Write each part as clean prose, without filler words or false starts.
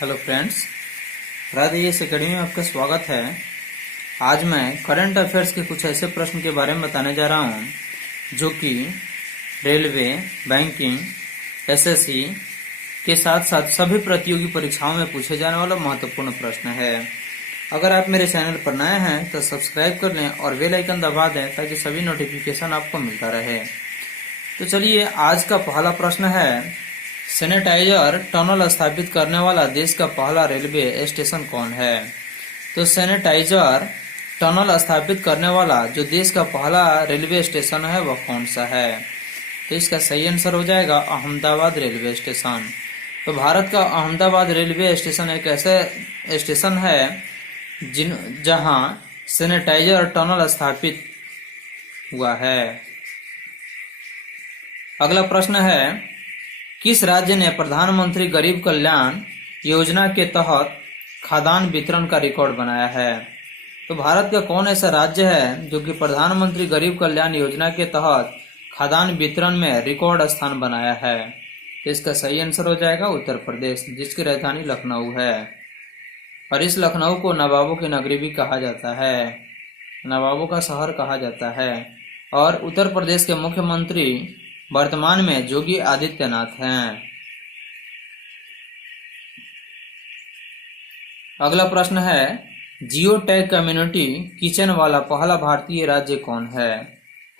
Hello friends, राधेयस academy में आपका स्वागत है। आज मैं करंट अफेयर्स के कुछ ऐसे प्रश्न के बारे में बताने जा रहा हूं जो कि रेलवे, बैंकिंग, एसएससी के साथ साथ सभी प्रतियोगी परीक्षाओं में पूछे जाने वाला महत्वपूर्ण प्रश्न है। अगर आप मेरे चैनल पर नए हैं तो सब्सक्राइब कर लें और बेल आइकन दबा दें ताकि सभी नोटिफिकेशन आपको मिलता रहे। तो चलिए, आज का पहला प्रश्न है, सैनिटाइजर टनल स्थापित करने वाला देश का पहला रेलवे स्टेशन कौन है? तो सैनिटाइजर टनल स्थापित करने वाला जो देश का पहला रेलवे स्टेशन है वह कौन सा है? तो इसका सही आंसर हो जाएगा अहमदाबाद रेलवे स्टेशन। तो भारत का अहमदाबाद रेलवे स्टेशन एक ऐसा स्टेशन है जहां सैनिटाइजर टनल स्थापित हुआ है। अगला प्रश्न है, किस राज्य ने प्रधानमंत्री गरीब कल्याण योजना के तहत खाद्यान्न वितरण का रिकॉर्ड बनाया है? तो भारत का कौन ऐसा राज्य है जो कि प्रधानमंत्री गरीब कल्याण योजना के तहत खाद्यान्न वितरण में रिकॉर्ड स्थान बनाया है? तो इसका सही आंसर हो जाएगा उत्तर प्रदेश, जिसकी राजधानी लखनऊ है। और इस लखनऊ को नवाबों की नगरी भी कहा जाता है, नवाबों का शहर कहा जाता है। और उत्तर प्रदेश के मुख्यमंत्री वर्तमान में योगी आदित्यनाथ हैं। अगला प्रश्न है, जियो टैग कम्युनिटी किचन वाला पहला भारतीय राज्य कौन है?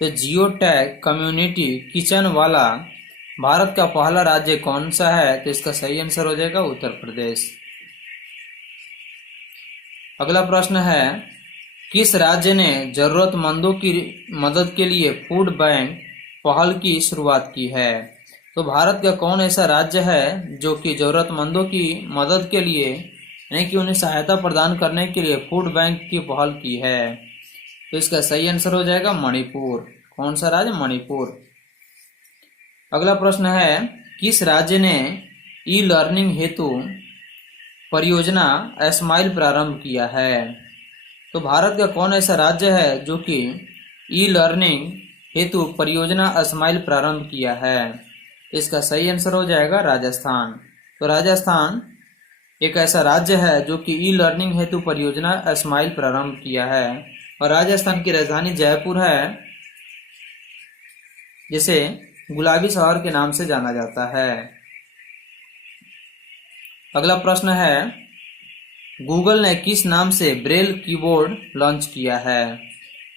तो जियो टैग कम्युनिटी किचन वाला भारत का पहला राज्य कौन सा है? तो इसका सही आंसर हो जाएगा उत्तर प्रदेश। अगला प्रश्न है, किस राज्य ने जरूरतमंदों की मदद के लिए फूड बैंक पहल की शुरुआत की है? तो भारत का कौन ऐसा राज्य है जो कि जरूरतमंदों की मदद के लिए यानी कि उन्हें सहायता प्रदान करने के लिए फूड बैंक की पहल की है? तो इसका सही आंसर हो जाएगा मणिपुर। कौन सा राज्य? मणिपुर। अगला प्रश्न है, किस राज्य ने ई लर्निंग हेतु परियोजना स्माइल प्रारंभ किया है? तो भारत का कौन ऐसा राज्य है जो कि ई लर्निंग हेतु परियोजना स्माइल प्रारंभ किया है? इसका सही आंसर हो जाएगा राजस्थान। तो राजस्थान एक ऐसा राज्य है जो कि ई लर्निंग हेतु परियोजना स्माइल प्रारंभ किया है। और राजस्थान की राजधानी जयपुर है, जिसे गुलाबी शहर के नाम से जाना जाता है। अगला प्रश्न है, गूगल ने किस नाम से ब्रेल कीबोर्ड लॉन्च किया है?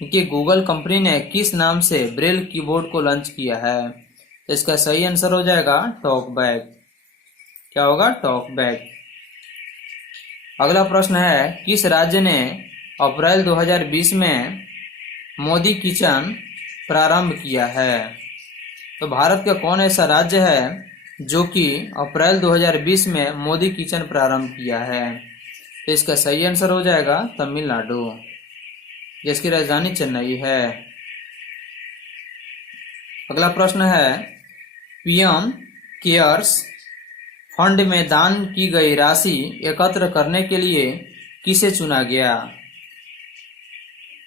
कि गूगल कंपनी ने किस नाम से ब्रेल कीबोर्ड को लॉन्च किया है? तो इसका सही आंसर हो जाएगा टॉकबैक। क्या होगा? टॉकबैक। अगला प्रश्न है, किस राज्य ने अप्रैल 2020 में मोदी किचन प्रारंभ किया है? तो भारत का कौन ऐसा राज्य है जो कि अप्रैल 2020 में मोदी किचन प्रारंभ किया है? तो इसका सही आंसर हो जाएगा तमिलनाडु, जिसकी राजधानी चेन्नई है। अगला प्रश्न है, पीएम केयर्स फंड में दान की गई राशि एकत्र करने के लिए किसे चुना गया?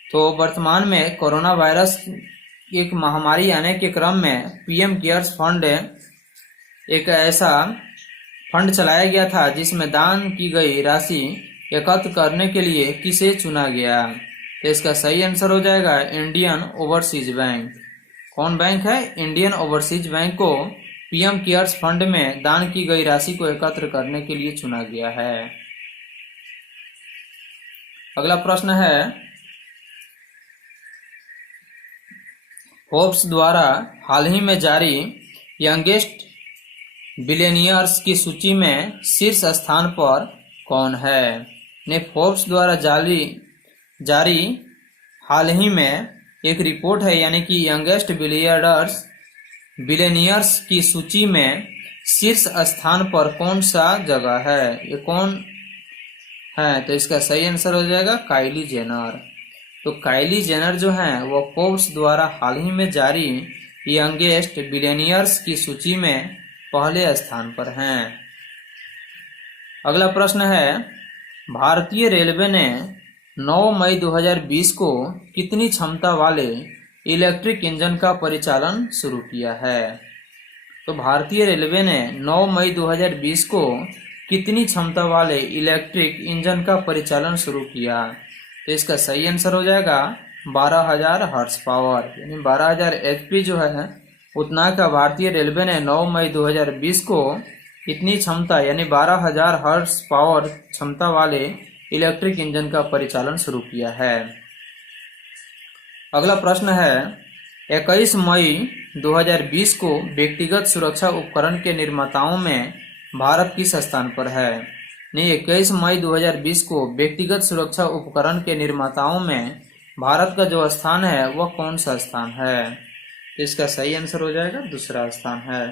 तो वर्तमान में कोरोना वायरस एक महामारी आने के क्रम में पीएम केयर्स फंड एक ऐसा फंड चलाया गया था जिसमें दान की गई राशि एकत्र करने के लिए किसे चुना गया? तो इसका सही आंसर हो जाएगा इंडियन ओवरसीज बैंक। कौन बैंक है? इंडियन ओवरसीज बैंक को पीएम केयर्स फंड में दान की गई राशि को एकत्र करने के लिए चुना गया है। अगला प्रश्न है, फोर्ब्स द्वारा हाल ही में जारी यंगेस्ट बिलियनियर्स की सूची में शीर्ष स्थान पर कौन है? ने फोर्ब्स द्वारा जारी हाल ही में एक रिपोर्ट है, यानी कि यंगेस्ट बिलियनियर्स की सूची में शीर्ष स्थान पर कौन सा जगह है? ये कौन है? तो इसका सही आंसर हो जाएगा काइली जेनर। तो काइली जेनर जो है वो फोर्ब्स द्वारा हाल ही में जारी यंगेस्ट बिलियनियर्स की सूची में पहले स्थान पर हैं। अगला प्रश्न है, भारतीय रेलवे ने 9 मई 2020 को कितनी क्षमता वाले इलेक्ट्रिक इंजन का परिचालन शुरू किया है? तो भारतीय रेलवे ने 9 मई 2020 को कितनी क्षमता वाले इलेक्ट्रिक इंजन का परिचालन शुरू किया? तो इसका सही आंसर हो जाएगा 12,000 हॉर्स पावर, यानी 12,000 HP जो है उतना का भारतीय रेलवे ने 9 मई 2020 को इतनी क्षमता यानी 12,000 हॉर्स पावर क्षमता वाले इलेक्ट्रिक इंजन का परिचालन शुरू किया है। अगला प्रश्न है 21 मई 2020 को व्यक्तिगत सुरक्षा उपकरण के निर्माताओं में भारत किस स्थान पर है? नहीं, 21 मई 2020 को व्यक्तिगत सुरक्षा उपकरण के निर्माताओं में भारत का जो स्थान है वह कौन सा स्थान है? तो इसका सही आंसर हो जाएगा दूसरा स्थान है।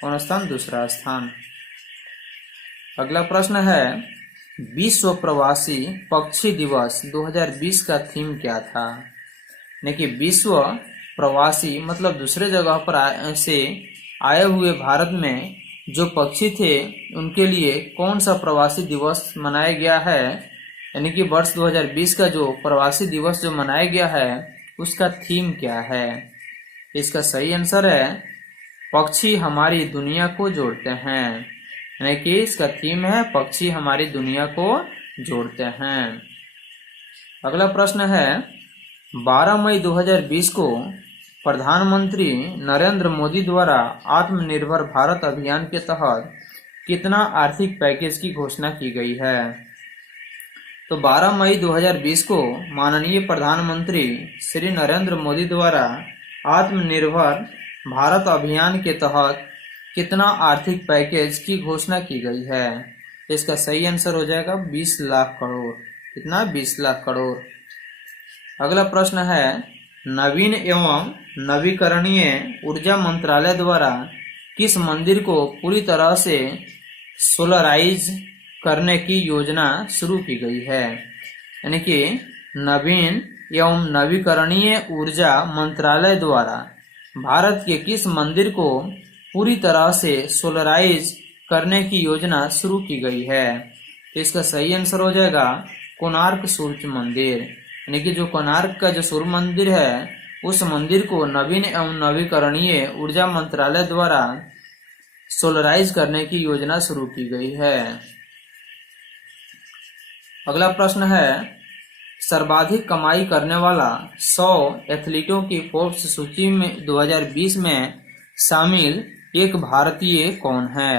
कौन स्थान? दूसरा स्थान। अगला प्रश्न है विश्व प्रवासी पक्षी दिवस 2020 का थीम क्या था? यानी विश्व प्रवासी मतलब दूसरे जगह पर से आए हुए भारत में जो पक्षी थे उनके लिए कौन सा प्रवासी दिवस मनाया गया है? यानी कि वर्ष 2020 का जो प्रवासी दिवस जो मनाया गया है उसका थीम क्या है? इसका सही आंसर है पक्षी हमारी दुनिया को जोड़ते हैं, यानी कि इसका थीम है पक्षी हमारी दुनिया को जोड़ते हैं। अगला प्रश्न है 12 मई 2020 को प्रधानमंत्री नरेंद्र मोदी द्वारा आत्मनिर्भर भारत अभियान के तहत कितना आर्थिक पैकेज की घोषणा की गई है? तो 12 मई 2020 को माननीय प्रधानमंत्री श्री नरेंद्र मोदी द्वारा आत्मनिर्भर भारत अभियान के तहत कितना आर्थिक पैकेज की घोषणा की गई है? इसका सही आंसर हो जाएगा 20 लाख करोड़। कितना? 20 लाख करोड़। अगला प्रश्न है नवीन एवं नवीकरणीय ऊर्जा मंत्रालय द्वारा किस मंदिर को पूरी तरह से सोलराइज करने की योजना शुरू की गई है? यानी कि नवीन एवं नवीकरणीय ऊर्जा मंत्रालय द्वारा भारत के किस मंदिर को पूरी तरह से सोलराइज करने की योजना शुरू की गई है? तो इसका सही आंसर हो जाएगा कोणार्क सूर्य मंदिर, यानी कि जो कोणार्क का जो सूर्य मंदिर है उस मंदिर को नवीन एवं नवीकरणीय ऊर्जा मंत्रालय द्वारा सोलराइज करने की योजना शुरू की गई है। अगला प्रश्न है सर्वाधिक कमाई करने वाला 100 एथलीटों की फोर्ब्स सूची में 2020 में शामिल एक भारतीय कौन है?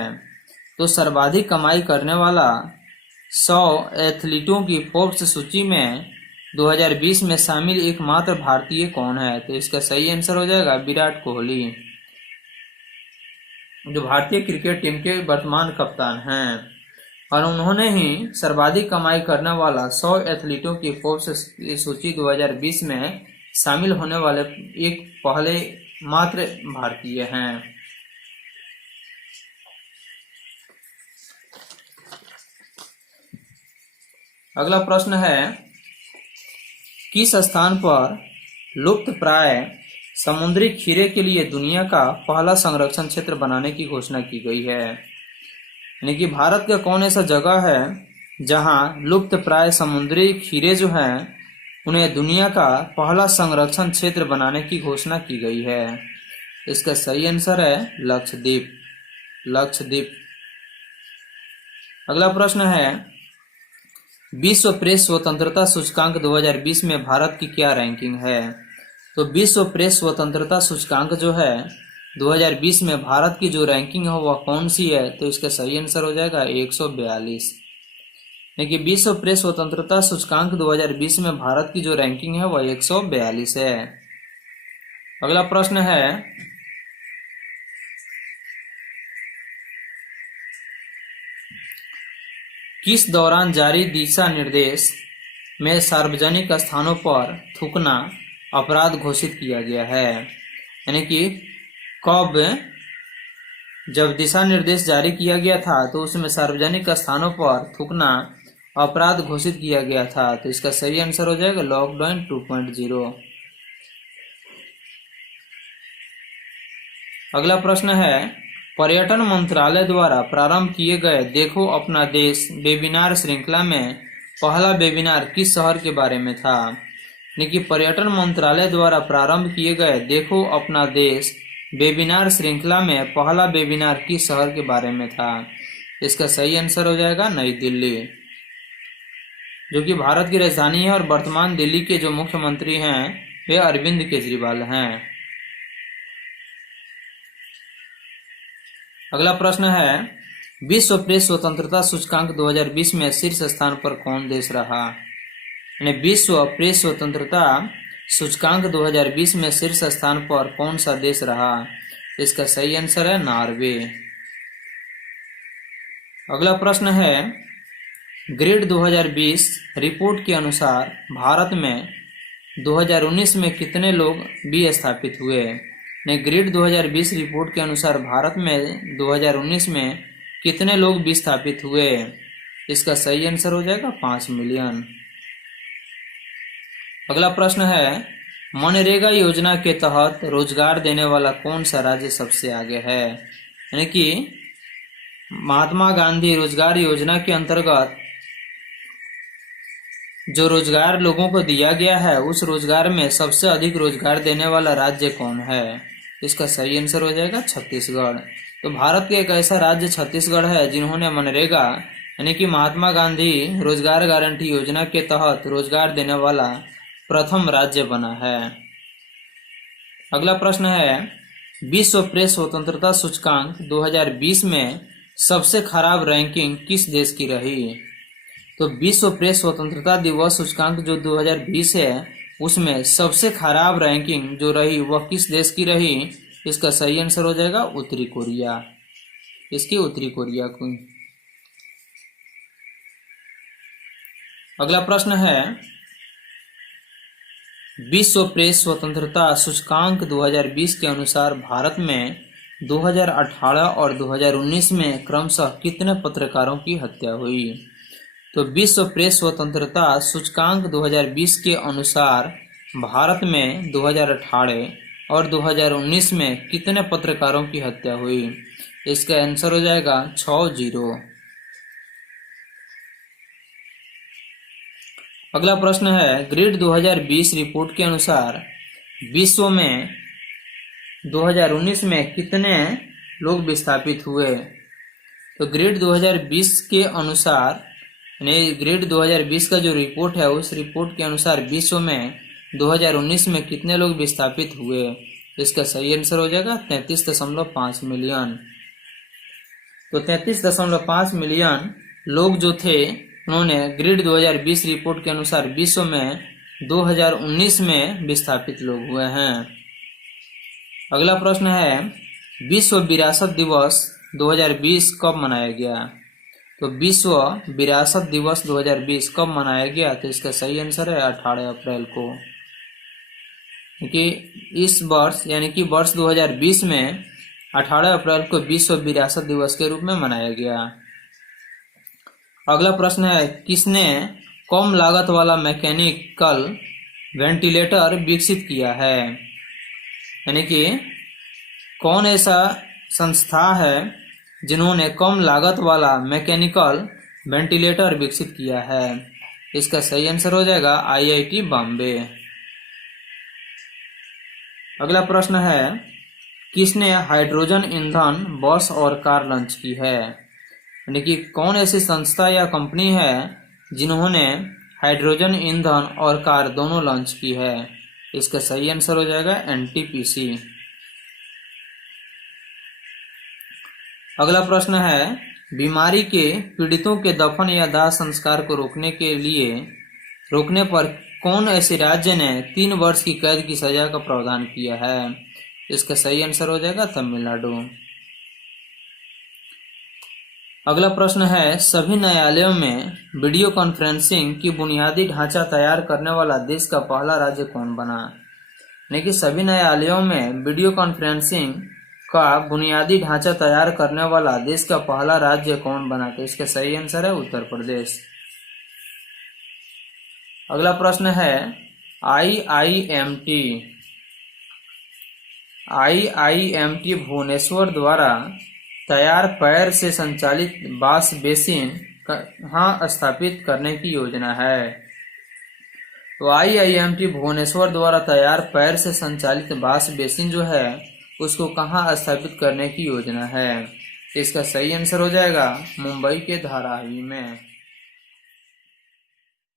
तो सर्वाधिक कमाई करने वाला 100 एथलीटों की फोर्ब्स सूची में 2020 में शामिल एकमात्र भारतीय कौन है? तो इसका सही आंसर हो जाएगा विराट कोहली, जो भारतीय क्रिकेट टीम के वर्तमान कप्तान हैं और उन्होंने ही सर्वाधिक कमाई करने वाला 100 एथलीटों की फोर्ब्स सूची 2020 में शामिल होने वाले एक पहले मात्र भारतीय हैं। अगला प्रश्न है किस स्थान पर लुप्त प्राय समुद्री खीरे के लिए दुनिया का पहला संरक्षण क्षेत्र बनाने की घोषणा की गई है? यानी कि भारत का कौन ऐसा जगह है जहां लुप्त प्राय समुद्री खीरे जो हैं उन्हें दुनिया का पहला संरक्षण क्षेत्र बनाने की घोषणा की गई है? इसका सही आंसर है लक्षद्वीप। लक्षद्वीप। अगला प्रश्न है विश्व प्रेस स्वतंत्रता सूचकांक 2020 में भारत की क्या रैंकिंग है? तो विश्व प्रेस स्वतंत्रता सूचकांक जो है 2020 में भारत की जो रैंकिंग है वह कौन सी है? तो इसका सही आंसर हो जाएगा 142। देखिए विश्व प्रेस स्वतंत्रता सूचकांक 2020 में भारत की जो रैंकिंग है वह 142 है। अगला प्रश्न है किस दौरान जारी दिशा निर्देश में सार्वजनिक स्थानों पर थूकना अपराध घोषित किया गया है? यानी कि कब जब दिशा निर्देश जारी किया गया था तो उसमें सार्वजनिक स्थानों पर थूकना अपराध घोषित किया गया था? तो इसका सही आंसर हो जाएगा लॉकडाउन 2.0। अगला प्रश्न है पर्यटन मंत्रालय द्वारा प्रारंभ किए गए देखो अपना देश वेबिनार श्रृंखला में पहला वेबिनार किस शहर के बारे में था? यानी कि पर्यटन मंत्रालय द्वारा प्रारंभ किए गए देखो अपना देश वेबिनार श्रृंखला में पहला वेबिनार किस शहर के बारे में था? इसका सही आंसर हो जाएगा नई दिल्ली, जो कि भारत की राजधानी है, और वर्तमान दिल्ली के जो मुख्यमंत्री हैं वे अरविंद केजरीवाल हैं। अगला प्रश्न है, विश्व प्रेस स्वतंत्रता सूचकांक 2020 में शीर्ष स्थान पर कौन देश रहा? यानी विश्व प्रेस स्वतंत्रता सूचकांक 2020 में शीर्ष स्थान पर कौन सा देश रहा? इसका सही आंसर है नॉर्वे। अगला प्रश्न है, ग्रिड 2020 रिपोर्ट के अनुसार भारत में 2019 में कितने लोग विस्थापित हुए? ग्रिड 2020 रिपोर्ट के अनुसार भारत में 2019 में कितने लोग विस्थापित हुए? इसका सही आंसर हो जाएगा 5 मिलियन। अगला प्रश्न है, मनरेगा योजना के तहत रोजगार देने वाला कौन सा राज्य सबसे आगे है? यानी कि महात्मा गांधी रोजगार योजना के अंतर्गत जो रोजगार लोगों को दिया गया है, उस रोजगार में सबसे अधिक रोजगार देने वाला राज्य कौन है? इसका सही आंसर हो जाएगा छत्तीसगढ़। तो भारत के एक ऐसा राज्य छत्तीसगढ़ है जिन्होंने मनरेगा यानी कि महात्मा गांधी रोजगार गारंटी योजना के तहत रोजगार देने वाला प्रथम राज्य बना है। अगला प्रश्न है, विश्व प्रेस स्वतंत्रता सूचकांक 2020 में सबसे खराब रैंकिंग किस देश की रही? तो विश्व प्रेस स्वतंत्रता दिवस सूचकांक जो 2020 है, उसमें सबसे खराब रैंकिंग जो रही वह किस देश की रही? इसका सही आंसर हो जाएगा उत्तरी कोरिया। इसकी उत्तरी कोरिया को। अगला प्रश्न है, विश्व प्रेस स्वतंत्रता सूचकांक 2020 के अनुसार भारत में 2018 और 2019 में क्रमशः कितने पत्रकारों की हत्या हुई? तो विश्व प्रेस स्वतंत्रता सूचकांक 2020 के अनुसार भारत में 2018 और 2019 में कितने पत्रकारों की हत्या हुई? इसका आंसर हो जाएगा 60। अगला प्रश्न है, ग्रिड 2020 रिपोर्ट के अनुसार विश्व में 2019 में कितने लोग विस्थापित हुए? तो ग्रिड 2020 के अनुसार ग्रिड 2020 का जो रिपोर्ट है, उस रिपोर्ट के अनुसार विश्व में 2019 में कितने लोग विस्थापित हुए? इसका सही आंसर हो जाएगा 33.5 मिलियन। तो 33.5 मिलियन लोग जो थे, उन्होंने ग्रिड 2020 रिपोर्ट के अनुसार विश्व में 2019 में विस्थापित लोग हुए हैं। अगला प्रश्न है, विश्व विरासत दिवस 2020 कब मनाया गया? तो विश्व विरासत दिवस 2020 कब मनाया गया? तो इसका सही आंसर है 18 अप्रैल को, कि इस वर्ष यानी कि वर्ष 2020 में 18 अप्रैल को विश्व विरासत दिवस के रूप में मनाया गया। अगला प्रश्न है, किसने कम लागत वाला मैकेनिकल वेंटिलेटर विकसित किया है? यानी कि कौन ऐसा संस्था है जिन्होंने कम लागत वाला मैकेनिकल वेंटिलेटर विकसित किया है? इसका सही आंसर हो जाएगा IIT बॉम्बे। अगला प्रश्न है, किसने हाइड्रोजन ईंधन बस और कार लॉन्च की है? यानी कि कौन ऐसी संस्था या कंपनी है जिन्होंने हाइड्रोजन ईंधन और कार दोनों लॉन्च की है? इसका सही आंसर हो जाएगा NTPC। अगला प्रश्न है, बीमारी के पीड़ितों के दफन या दाह संस्कार को रोकने पर कौन ऐसे राज्य ने 3 वर्ष की कैद की सजा का प्रावधान किया है? इसका सही आंसर हो जाएगा तमिलनाडु। अगला प्रश्न है, सभी न्यायालयों में वीडियो कॉन्फ्रेंसिंग की बुनियादी ढांचा तैयार करने वाला देश का पहला राज्य कौन बना? यानी कि सभी न्यायालयों में वीडियो कॉन्फ्रेंसिंग का बुनियादी ढांचा तैयार करने वाला देश का पहला राज्य कौन बना? तो इसका सही आंसर है उत्तर प्रदेश। अगला प्रश्न है, IIMT भुवनेश्वर द्वारा तैयार पैर से संचालित बास बेसिन कहाँ स्थापित करने की योजना है? तो IIMT भुवनेश्वर द्वारा तैयार पैर से संचालित बास बेसिन जो है उसको कहाँ स्थापित करने की योजना है? इसका सही आंसर हो जाएगा मुंबई के धारावी में।